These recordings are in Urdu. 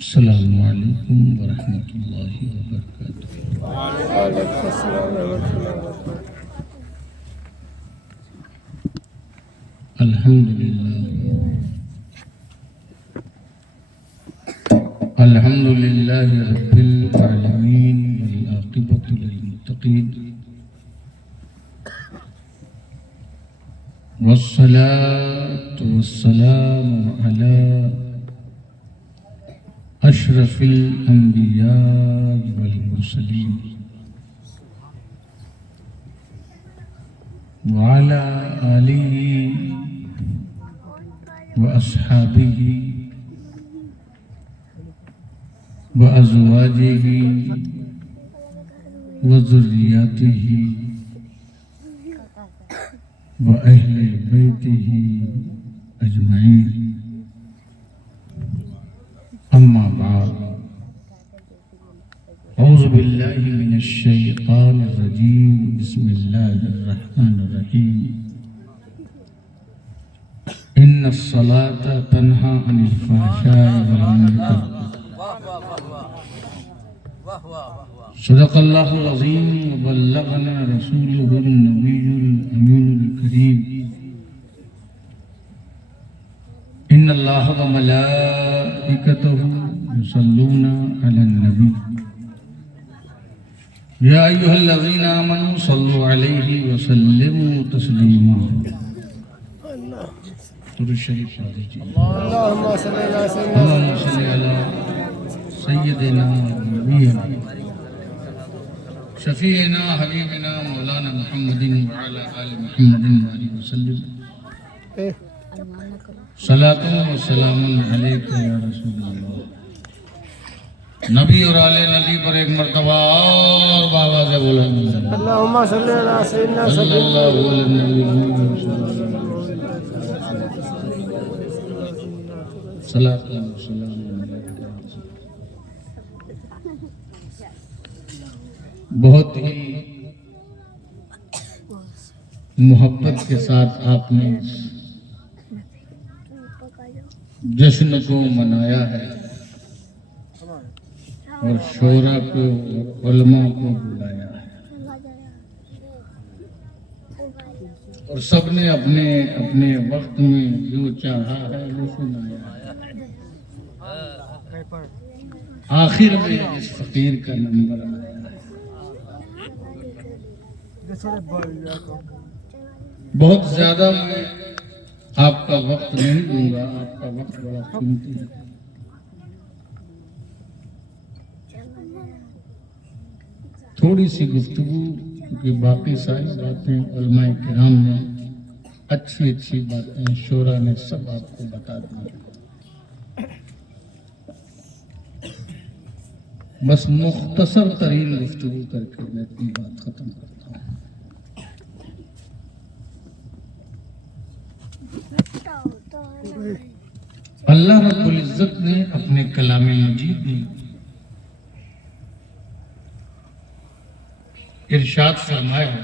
السلام علیکم ورحمۃ اللہ وبرکاتہ۔ وعلیکم السلام ورحمۃ اللہ وبرکاتہ۔ الحمدللہ رب العالمین والعاقبۃ للمتقین والصلاة والسلام علی اشرف الانبیاء والمرسلین وعلی آلہ واصحابہ وازواجہ وذریاتہ واہل بیتہ اجمعین، اما بعد، اعوذ باللہ من الشیطان الرجیم، بسم اللہ الرحمن الرحیم، ان الصلاة تنہی عن الفحشاء والمنکر، صدق اللہ العظیم وبلغنا رسولہ النبی الامین الکریم، ان اللہ وملائکتہ یصلون علی النبی یا ایہا الذین آمنوا صلوا علیہ وسلموا تسلیما۔ درود شریف پڑھ دیجیے۔ اللہم صلی علی سیدنا اللہم صلی علی سیدنا نبینا شفیعنا حبیبنا مولانا محمد وعلی آل محمد وآلہ وسلم، صلاۃ و سلام علیک یا رسول اللہ۔ نبی اور آل نبی پر ایک مرتبہ اور بابا سے بولا اللہم صلی علی سیدنا صلی اللہ علیہ صلاۃ و سلام علیک۔ بہت ہی محبت کے ساتھ آپ نے جشن کو منایا ہے اور شعراء کو علماء کو بلایا ہے، اور سب نے اپنے اپنے وقت میں جو چاہا ہے وہ سنایا ہے۔ آخر میں اس فقیر کا نمبر آیا ہے۔ بہت زیادہ میں آپ کا وقت نہیں دوں گا، آپ کا وقت بڑا قیمتی ہے۔ تھوڑی سی گفتگو، کیونکہ باقی ساری باتیں علماء کرام نے اچھی اچھی باتیں شعراء نے سب آپ کو بتا دی، بس مختصر ترین گفتگو کر کے میں اپنی بات ختم کرتا ہوں۔ اللہ رب العزت نے اپنے کلام مجید میں ارشاد فرمایا،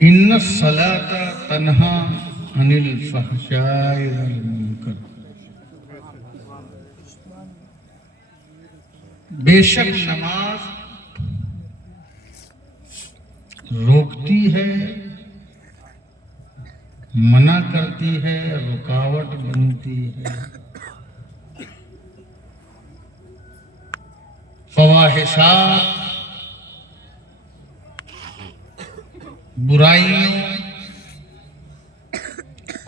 ان الصلاۃ تنہی عن الفحشاء والمنکر، بے شک نماز روکتی ہے، منع کرتی ہے، رکاوٹ بنتی ہے فواحشات، برائیوں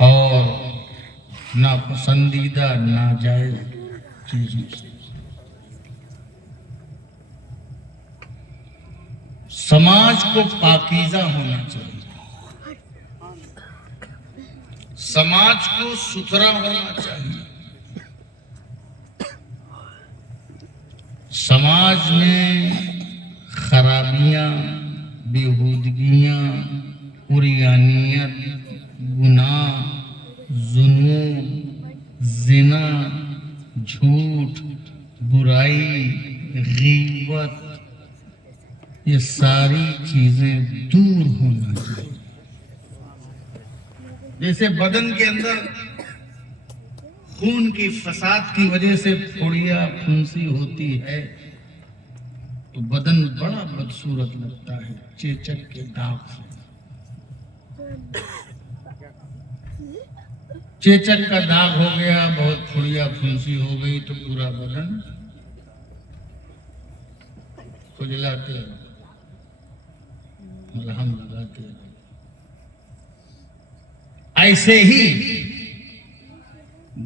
اور ناپسندیدہ ناجائز چیزوں سے۔ سماج کو پاکیزہ ہونا چاہیے، سماج کو ستھرا ہونا چاہیے، سماج میں خرابیاں، بیہودگیاں، عریانیت، گناہ، ظلم، زنا، جھوٹ، برائی، غیبت، یہ ساری چیزیں دور ہونا چاہیے۔ جیسے بدن کے اندر خون کی فساد کی وجہ سے پھوڑیا پھنسی ہوتی ہے تو بدن بڑا بدصورت لگتا ہے چیچک کے داغ سے. چیچک کا داغ ہو گیا, بہت پھوڑیا پھنسی ہو گئی تو پورا بدن کھجلاتے رہو, ملہم لگاتے رہو. ایسے ہی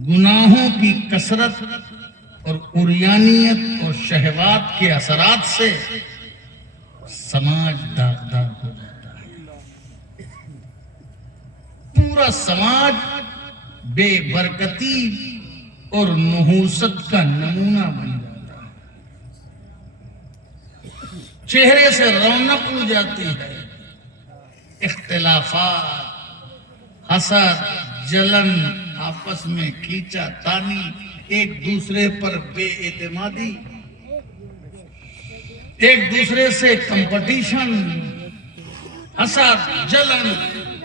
گناہوں کی کثرت اور عریانیت اور شہوات کے اثرات سے سماج داغدار ہو جاتا ہے. پورا سماج بے برکتی اور نحوست کا نمونہ بن جاتا ہے. چہرے سے رونق اڑ جاتی ہے. اختلافات, حسد, جلن, آپس میں کھینچا تانی, ایک دوسرے پر بے اعتمادی, ایک دوسرے سے کمپٹیشن, حسد, جلن,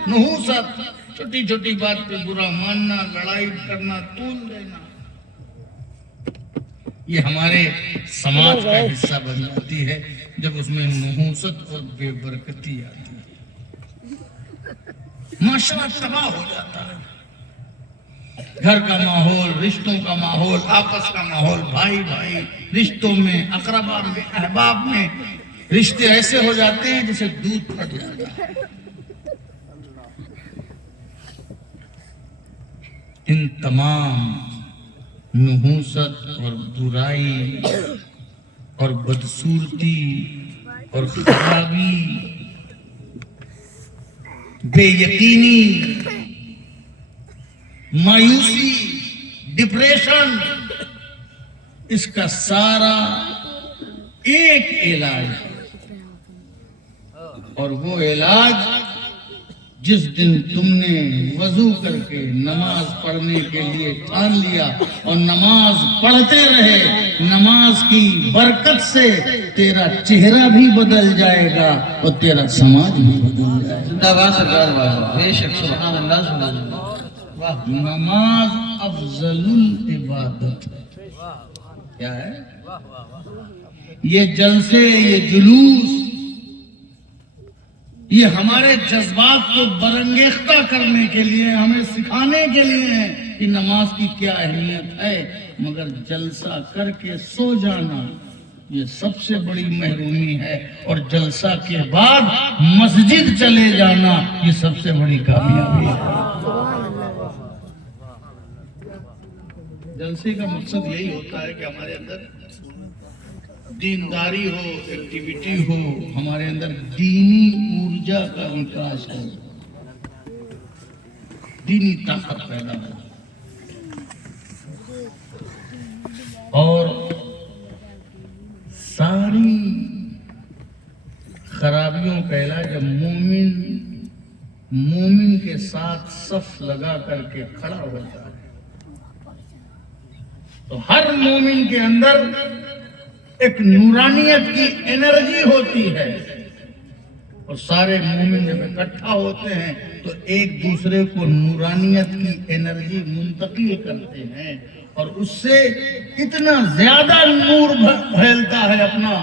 نحوست, چھوٹی چھوٹی بات پہ برا ماننا, لڑائی کرنا, طول دینا, یہ ہمارے سماج کا حصہ بن جاتی ہے جب اس میں نحوست اور بے برکتی آتی ہے. معاشرہ تباہ ہو جاتا ہے. گھر کا ماحول, رشتوں کا ماحول, آپس کا ماحول, بھائی بھائی رشتوں میں, اقربا میں, احباب میں رشتے ایسے ہو جاتے ہیں جیسے دودھ پھٹ جاتا ہے. ان تمام نحوست اور برائی اور بدصورتی اور خرابی, بے یقینی, مایوسی, ڈپریشن, اس کا سارا ایک علاج ہے. اور وہ علاج جس دن تم نے وضو کر کے نماز پڑھنے کے لیے ٹھان لیا اور نماز پڑھتے رہے, نماز کی برکت سے تیرا چہرہ بھی بدل جائے گا اور تیرا سماج بھی بدل جائے گا. زندہ باد سرکار والا, بے شک, سبحان اللہ, سبحان اللہ. نماز افضل العبادت ہے. کیا ہے یہ جلسے, یہ جلوس, یہ ہمارے جذبات کو برانگیختہ کرنے کے لیے, ہمیں سکھانے کے لیے ہے کہ نماز کی کیا اہمیت ہے. مگر جلسہ کر کے سو جانا یہ سب سے بڑی محرومی ہے, اور جلسہ کے بعد مسجد چلے جانا یہ سب سے بڑی کامیابی ہے. جلسے کا مقصد یہی ہوتا ہے کہ ہمارے اندر دینداری ہو, ایکٹیویٹی ہو, ہمارے اندر دینی ارجا کا وکاس ہو, دینی طاقت پیدا ہو. اور ساری خرابیوں کا علاج جب مومن کے ساتھ صف لگا کر کے کھڑا ہوتا ہے تو ہر مومن کے اندر ایک نورانیت کی انرجی ہوتی ہے, اور سارے مومن جب اکٹھا ہوتے ہیں تو ایک دوسرے کو نورانیت کی انرجی منتقل کرتے ہیں, اور اس سے اتنا زیادہ نور پھیلتا ہے اپنا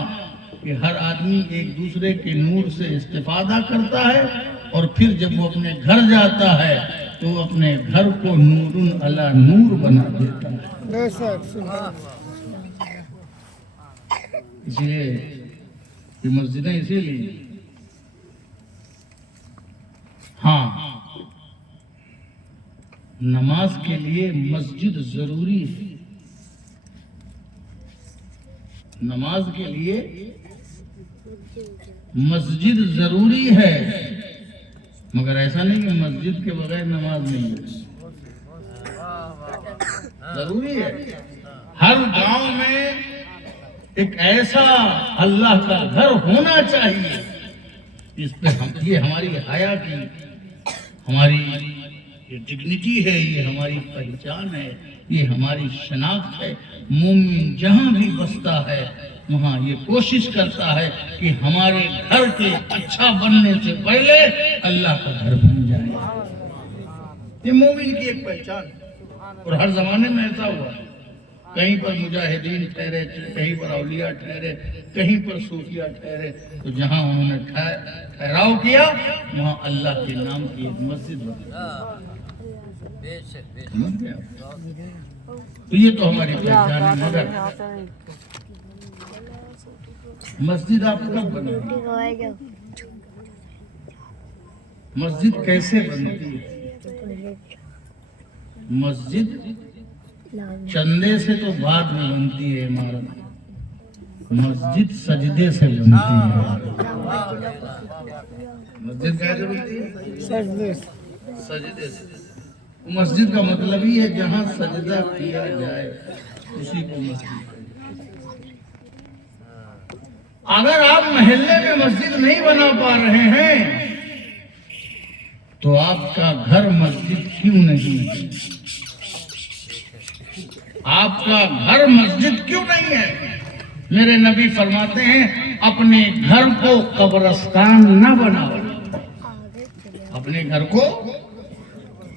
کہ ہر آدمی ایک دوسرے کے نور سے استفادہ کرتا ہے, اور پھر جب وہ اپنے گھر جاتا ہے تو وہ اپنے گھر کو نور علی نور بنا دیتا ہے. بے شک, سبحان اللہ. اس لیے یہ مسجدیں اسی لیے, ہاں نماز کے لیے مسجد ضروری ہے. نماز کے لیے مسجد ضروری ہے, مگر ایسا نہیں کہ مسجد کے بغیر نماز نہیں ہے. ضروری ہے. ہر گاؤں میں ایک ایسا اللہ کا گھر ہونا چاہیے اس پہ یہ ہماری حیا کی, ہماری یہ ڈگنیٹی ہے, یہ ہماری پہچان ہے, یہ ہماری شناخت ہے. مومن جہاں بھی بستا ہے وہاں یہ کوشش کرتا ہے کہ ہمارے گھر کے اچھا بننے سے پہلے اللہ کا گھر بن جائے. یہ مومن کی ایک پہچان ہے. اور ہر زمانے میں ایسا ہوا ہے، کہیں پر مجاہدین ٹھہرے، کہیں پر اولیاء ٹھہرے، کہیں پر صوفیہ ٹھہرے، تو جہاں انہوں نے ٹھہراؤ کیا وہاں اللہ کے نام کی ایک مسجد بنی۔ سمجھ گئے آپ؟ تو یہ تو ہماری پہچان ہے، مگر مسجد آپ کب بنائی؟ مسجد کیسے بنتی ہے؟ مسجد چندے سے تو بعد میں بنتی ہے عمارت، مسجد سجدے سے بنتی ہے۔ مسجد کیسے بنتی ہے؟ سجدے سے۔ مسجد کا مطلب ہی ہے جہاں سجدہ کیا جائے اسی کو مسجد۔ اگر آپ محلے میں مسجد نہیں بنا پا رہے ہیں تو آپ کا گھر مسجد کیوں نہیں ہے؟ آپ کا گھر مسجد کیوں نہیں ہے؟ میرے نبی فرماتے ہیں اپنے گھر کو قبرستان نہ بناؤ، اپنے گھر کو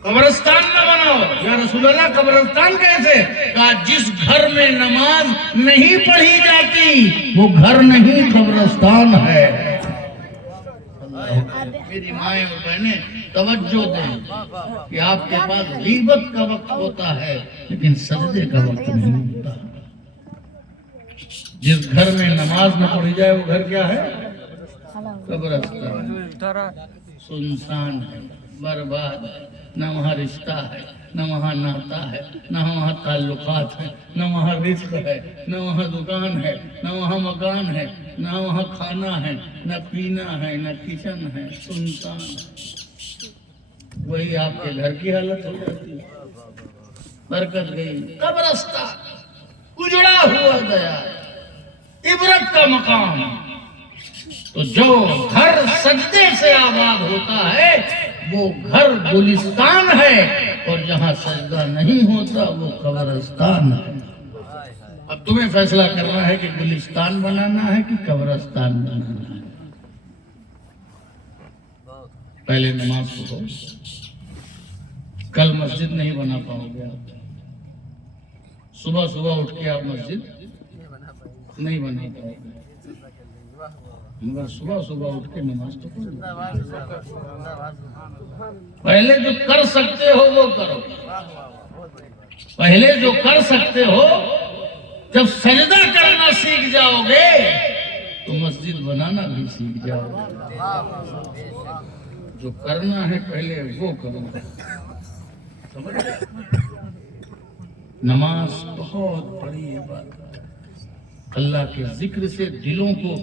قبرستان نہ بناؤ۔ یا رسول اللہ قبرستان کیسے؟ کہا جس گھر میں نماز نہیں پڑھی جاتی وہ گھر نہیں قبرستان ہے۔ میری مائیں اور بہنیں توجہ دیں کہ آپ کے پاس غیبت کا وقت ہوتا ہے لیکن سجدے کا وقت نہیں ہوتا۔ جس گھر میں نماز نہ پڑھی جائے وہ گھر کیا ہے؟ قبرستان، سنسان ہے، برباد ہے، نہ وہاں رشتہ ہے، نہ وہاں ناتا ہے، نہ وہاں تعلقات ہیں، نہ وہاں رزق ہے، نہ وہاں دکان ہے، نہ وہاں مکان ہے، نہ وہاں کھانا ہے، نہ پینا ہے، نہ کچن ہے، سنسان ہے۔ وہی آپ کے گھر کی حالت ہو جاتی ہے، برکت گئی، قبرستان اجڑا ہوا گیا، عبرت کا مقام۔ تو جو گھر سجدے سے آباد ہوتا ہے وہ گھر گلستان ہے، اور جہاں سجدہ نہیں ہوتا وہ قبرستان ہے۔ اب تمہیں فیصلہ کرنا ہے کہ گلستان بنانا ہے کہ قبرستان بنانا ہے۔ پہلے نماز پڑھو، کل مسجد نہیں بنا پاؤ گے آپ، صبح صبح اٹھ کے آپ مسجد نہیں بنا پاؤ گے، مگر صبح صبح اٹھ کے نماز تو پڑھو۔ پہلے جو کر سکتے ہو وہ کرو، پہلے جو کر سکتے ہو، جب سجدہ کرنا سیکھ جاؤ گے تو مسجد بنانا بھی سیکھ جاؤ گے۔ جو کرنا ہے پہلے وہ کرو۔ سمجھ گئے؟ نماز بہت بڑی عبادت ہے، اللہ کے ذکر سے دلوں کو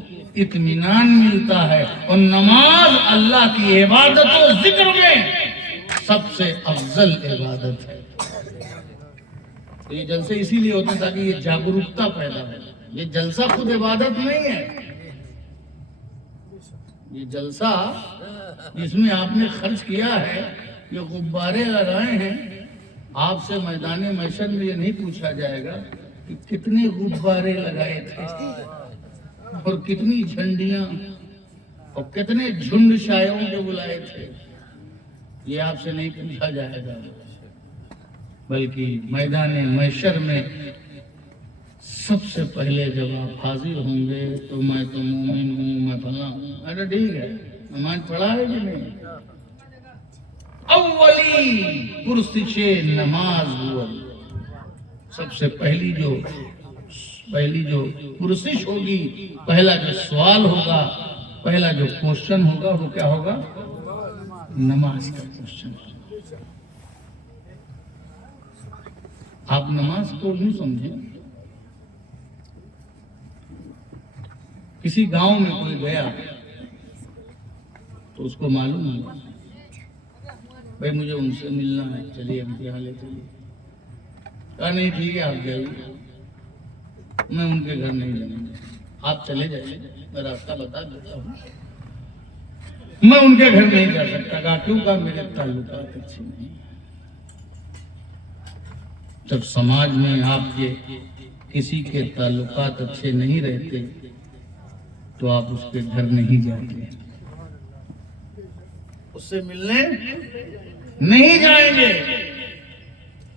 اطمینان ملتا ہے، اور نماز اللہ کی عبادت و ذکر میں سب سے افضل عبادت ہے۔ یہ جلسے اسی لیے ہوتے ہیں تاکہ یہ جاگرکتا پیدا ہو۔ یہ جلسہ خود عبادت نہیں ہے، یہ جلسہ جس میں آپ نے خرچ کیا ہے، یہ غبارے لگائے ہیں، آپ سے میدان محشر میں یہ نہیں پوچھا جائے گا کہ کتنے غبارے لگائے تھے اور کتنی جھنڈیاں اور کتنے جھنڈ شاعروں کے بلائے تھے، یہ آپ سے نہیں پوچھا جائے گا، بلکہ میدان محشر میں سب سے پہلے جب آپ حاضر ہوں گے تو میں تو مومن ہوں، میں فلاں ہوں۔ ارے ٹھیک ہے، نماز پڑھا ہے کہ نہیں؟ اولی پرسش نماز ہوا، سب سے پہلی جو پرسش ہوگی، پہلا جو سوال ہوگا، پہلا جو کوشچن ہوگا وہ کیا ہوگا؟ نماز کا کوشچن۔ آپ نماز کو یوں سمجھیں، کسی گاؤں میں کوئی گیا تو اس کو معلوم ہے بھائی مجھے ان سے ملنا ہے، چلیے ہم کے حالے چلیے، کہا نہیں ٹھیک ہے آپ جائیے، میں ان کے گھر نہیں جاؤں گا، آپ چلے جائیے، میں راستہ بتا دیتا ہوں، میں ان کے گھر نہیں جا سکتا۔ کہا کیوں؟ کہا میرے تعلقات اچھے نہیں۔ جب سماج میں آپ کے کسی کے تعلقات اچھے نہیں رہتے تو آپ اس کے گھر نہیں جاتے، اس سے ملنے نہیں جائیں گے۔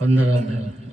15,000।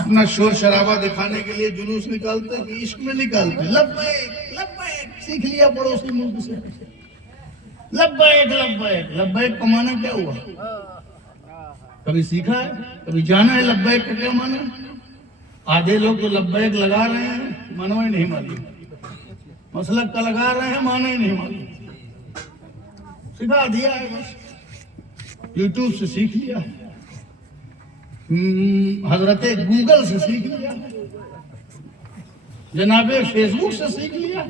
اپنا شور شرابہ دکھانے کے لیے جلوس نکالتے ہیں کہ عشق میں نکالتے ہیں. لبیک لبیک سیکھ لیا پڑوسی ملک سے. لبیک لبیک لبیک کا معنی کیا ہوا؟ کبھی سیکھا ہے؟ کبھی جانا ہے لبیک کا کیا معنی؟ آدھے لوگ تو لبیک لگا رہے ہیں معنی ہی نہیں معلوم. مسلک کا لگا رہے ہیں معنی ہی نہیں معلوم. سکھا دیا ہے بس, یوٹیوب سے سیکھ لیا, حضرت گوگل سے سیکھ لیا, جناب فیس بک سے سیکھ لیا,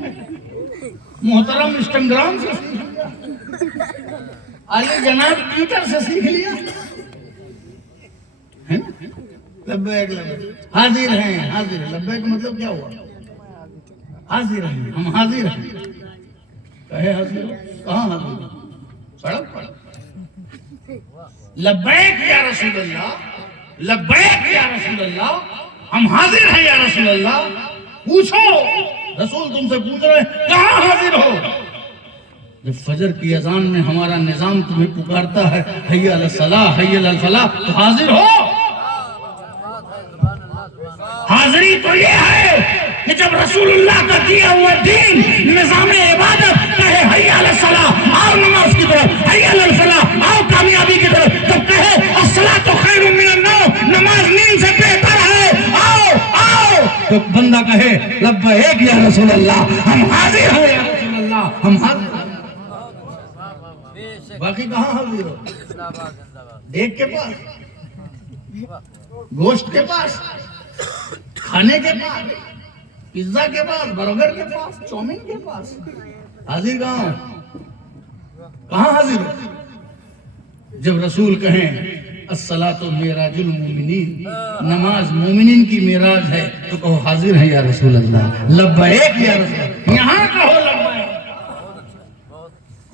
محترم انسٹاگرام سے سیکھ لیا, علی جناب ٹویٹر سے سیکھ لیا. لبیک لبیک حاضر ہیں, حاضر ہیں. لبیک مطلب کیا ہوا؟ حاضر ہیں, ہم حاضر ہیں. کہے حاضر ہو, کہاں حاضر ہو؟ سڑک پر. لبیک یا رسول اللہ, لبیک یا رسول اللہ, ہم حاضر ہیں یا رسول اللہ. پوچھو, رسول تم سے پوچھ رہے ہیں کہاں حاضر ہو؟ جب فجر کی اذان میں ہمارا نظام تمہیں پکارتا ہے حی علی الصلاۃ حی علی الفلاح, تو حاضر ہو. حاضری تو یہ ہے کہ جب رسول اللہ کا دیا ہوا دین نظام عبادت کہے حی علی الصلاۃ, آؤ نماز کی طرف, حی علی الفلاح, آؤ کامیابی کی طرف, جب کہے الصلاۃ خیر من النوم, نماز نیند سے بہتر ہے, آؤ آؤ, تو بندہ کہے لبیک یا رسول اللہ, ہم حاضر ہیں یا رسول اللہ, ہم حاضر ہیں. باقی کہاں حاضر ہو؟ دیکھ کے پاس, گوشت کے پاس, کھانے کے پاس, پیزا کے پاس, برگر کے پاس, چومین کے پاس. حاضر کہاں ہو؟ کہاں حاضر ہو؟ جب رسول کہیں الصلاۃ معراج المومنین, نماز مومنین کی معراج ہے, تو کہو حاضر ہیں یا رسول اللہ. لبیک یا رسول اللہ, یہاں کہو لبیک.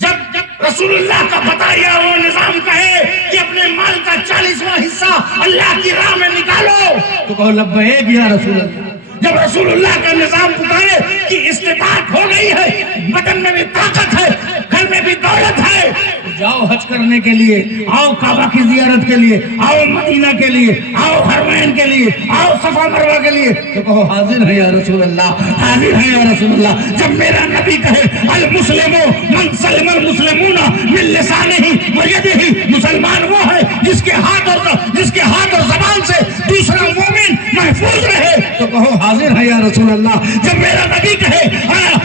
جب رسول اللہ کا بتایا وہ نظام کہے کہ اپنے مال کا 40واں حصہ اللہ کی راہ میں نکالو, تو کہو لبیک یا رسول اللہ. جب رسول اللہ کا نظام پکارے کہ استطاعت ہو گئی ہے, بدن میں بھی طاقت ہے, گھر میں بھی دولت ہے, جاؤ حج کرنے کے لیے, آؤ کعبہ کی زیارت کے لیے, آؤ مدینہ کے لیے, آؤ حرمین کے لیے, آؤ صفا مروہ کے لیے, تو کہو حاضر ہے یا رسول اللہ, حاضر ہے یا رسول اللہ. جب میرا نبی کہے المسلم من سلم المسلمون من لسانہ و یدہ, مسلمان وہ ہے جس کے ہاتھ اور زبان سے دوسرا مومن محفوظ رہے, تو کہو حاضر ہے یا رسول اللہ. جب میرا نبی کہے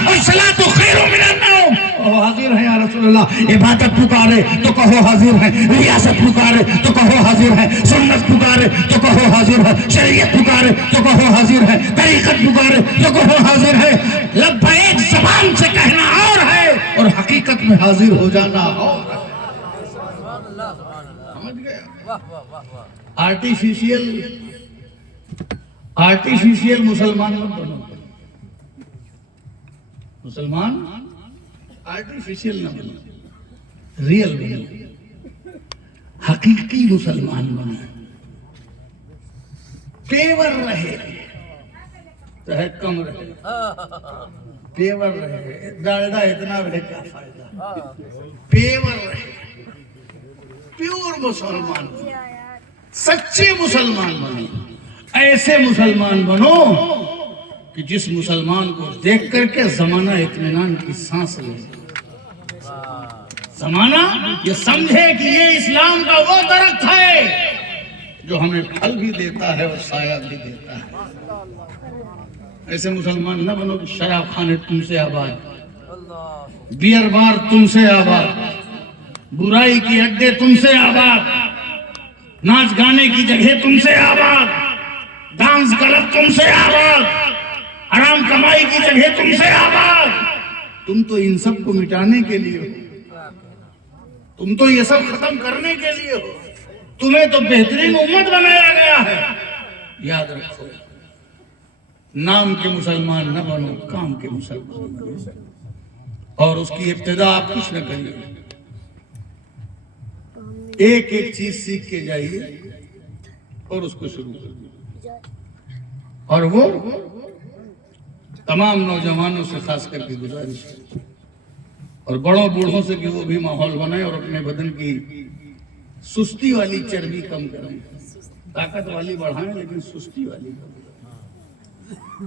الصلاۃ خیر من النوم, کہو حاضر ہے یا رسول اللہ. عبادت پکارے تو کہو حاضر ہے, ریاست پکارے تو کہو حاضر ہے, سنت پکارے تو کہو حاضر ہے, شریعت پکارے تو کہو حاضر ہے, طریقت پکارے تو کہو حاضر ہے. لبیک زبان سے کہنا اور ہے اور حقیقت میں حاضر ہو جانا اور ہے. آرٹیفیشیل مسلمان مت بنو. مسلمان آرٹیفیشیل نہ بنو, ریئل بنو, حقیقی مسلمان بنو. پیور رہے چاہے کم رہے, پیور رہے, ڈالڈا اتنا رہے کیا فائدہ, پیور رہے, پیور مسلمان بنو, سچے مسلمان بنو. ایسے مسلمان بنو کہ جس مسلمان کو دیکھ کر کے زمانہ اطمینان کی سانس لے, زمانہ یہ سمجھے کہ یہ اسلام کا وہ درخت ہے جو ہمیں پھل بھی دیتا ہے اور سایہ بھی دیتا ہے. ایسے مسلمان نہ بنو کہ شراب خانے تم سے آباد, بیئر بار تم سے آباد, برائی کی اڈے تم سے آباد, ناچ گانے کی جگہ تم سے آباد, ڈانس کلب تم سے آباد, حرام کمائی کی جگہ تم سے آباد. تم تو ان سب کو مٹانے کے لیے ہو, تم تو یہ سب ختم کرنے کے لیے ہو, تمہیں تو بہترین امت بنایا گیا ہے. یاد رکھو, نام کے مسلمان نہ بنو, کام کے مسلمان بنو. اور اس کی ابتدا آپ کچھ نہ کریے, ایک ایک چیز سیکھ کے جائیے اور اس کو شروع کر دیجیے. اور وہ تمام نوجوانوں سے خاص کر کے گزارش ہے, اور بڑوں بوڑھوں سے کہ وہ بھی ماحول بنائیں اور اپنے بدن کی سستی والی چربی کم کریں. طاقت والی بڑھائیں لیکن سستی والی بڑھائیں،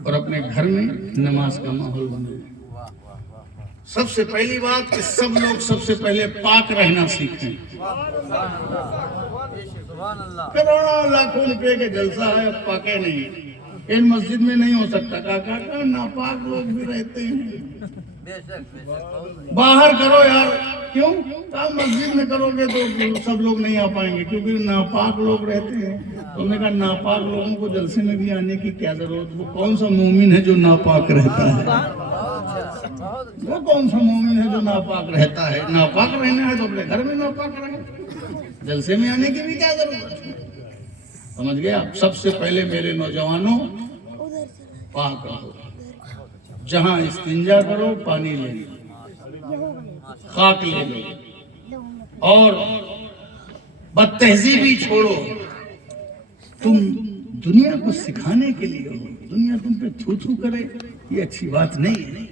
اور اپنے گھر میں نماز کا ماحول بنائیں۔ سب سے پہلی بات کہ سب لوگ سب سے پہلے پاک رہنا سیکھیں۔ کروڑوں لاکھوں روپے کے جلسہ ہے، اب پاکے نہیں، ان مسجد میں نہیں ہو سکتا، کہا ناپاک لوگ بھی رہتے ہیں، باہر کرو یار۔ کیوں؟ کہا مسجد میں کرو گے تو سب لوگ نہیں آ پائیں گے کیونکہ ناپاک لوگ رہتے ہیں۔ انہوں نے کہا ناپاک لوگوں کو جلسے میں بھی آنے کی کیا ضرورت، وہ کون سا مومن ہے جو ناپاک رہتا ہے؟ وہ کون سا مومن ہے جو ناپاک رہتا ہے؟ ناپاک رہنا ہے تو اپنے گھر میں ناپاک رہے، جلسے میں آنے کی بھی کیا ضرورت ہے؟ سمجھ گئے آپ؟ سب سے پہلے میرے نوجوانوں پاک رہو، جہاں استنجا کرو پانی لے لو، خاک لے لو، اور بدتہذیبی چھوڑو۔ تم دنیا کو سکھانے کے لیے ہو، دنیا تم پہ تھو تھو کرے یہ اچھی بات نہیں ہے۔